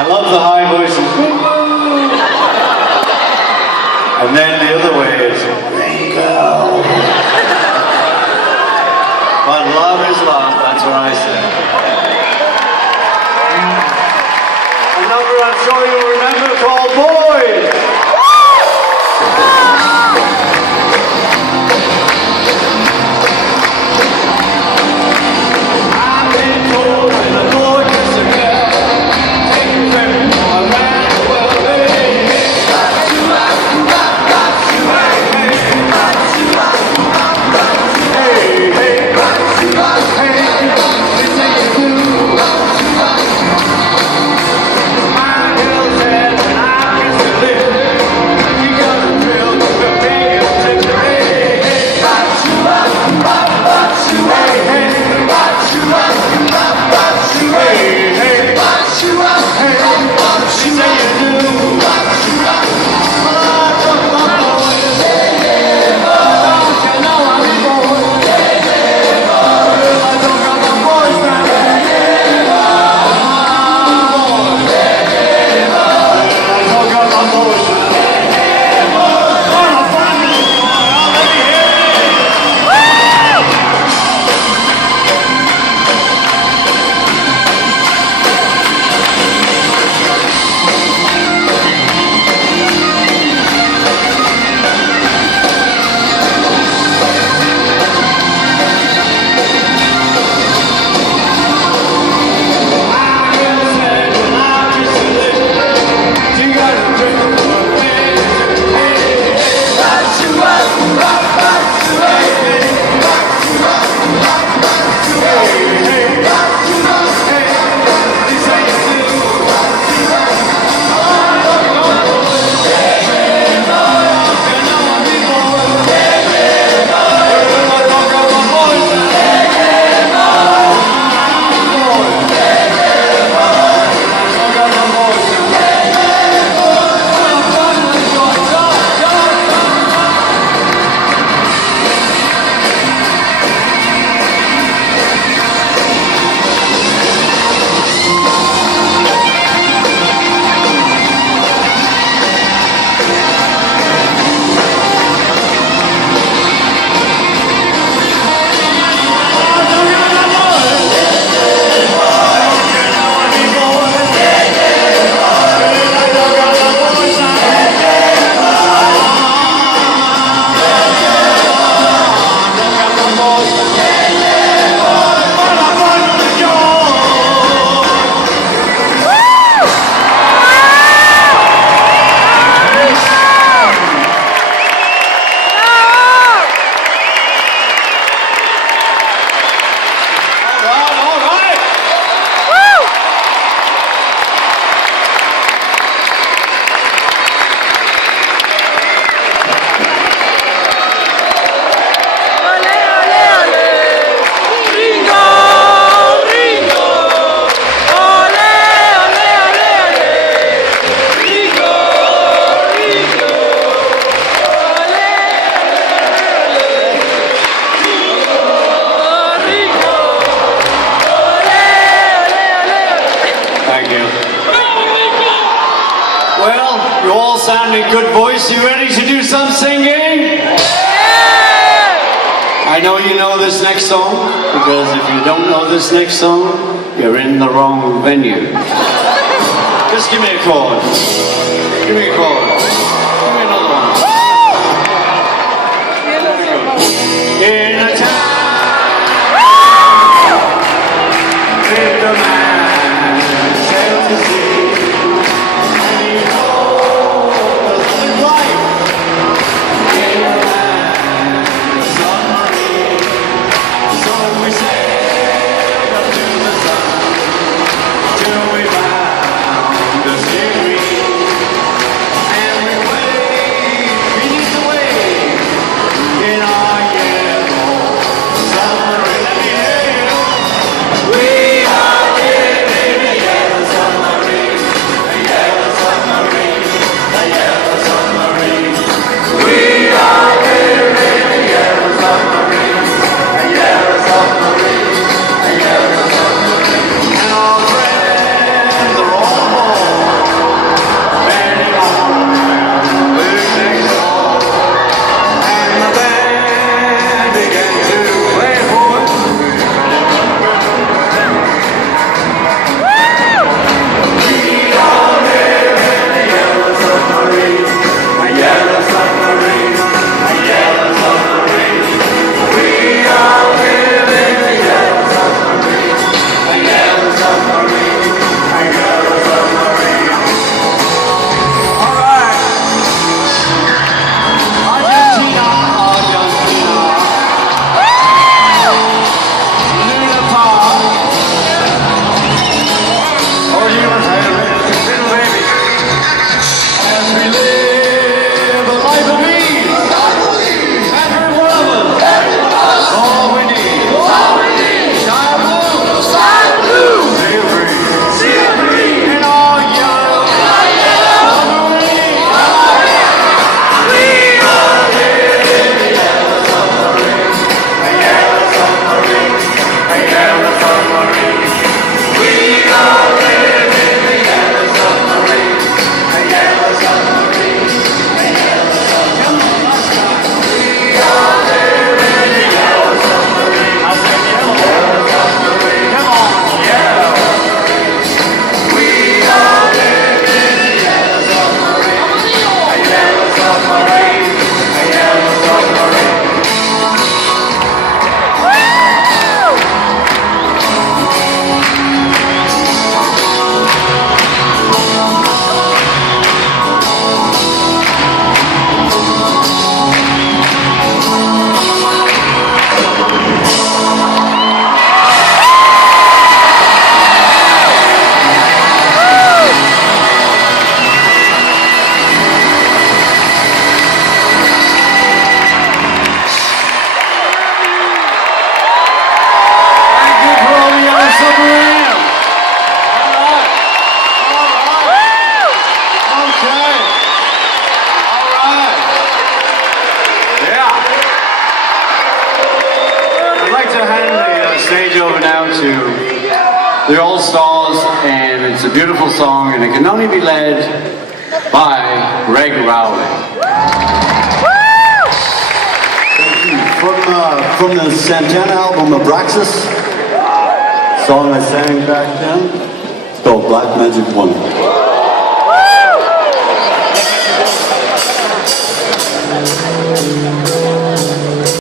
I love the high voices. And then the other way is Ringo. But love is love, that's what I say. A number I'm sure you'll remember called Boys. Good voice, you ready to do some singing? I know you know this next song, because if you don't know this next song, you're in the wrong venue. Just give me a chord. Give me a chord. Give me another one. In a town, with a man sailed to sea. Till we found the sea, and we stage over now to the All Stars, and it's a beautiful song, and it can only be led by Greg Rowley. From the Santana album Abraxas, song I sang back then, it's called Black Magic Woman.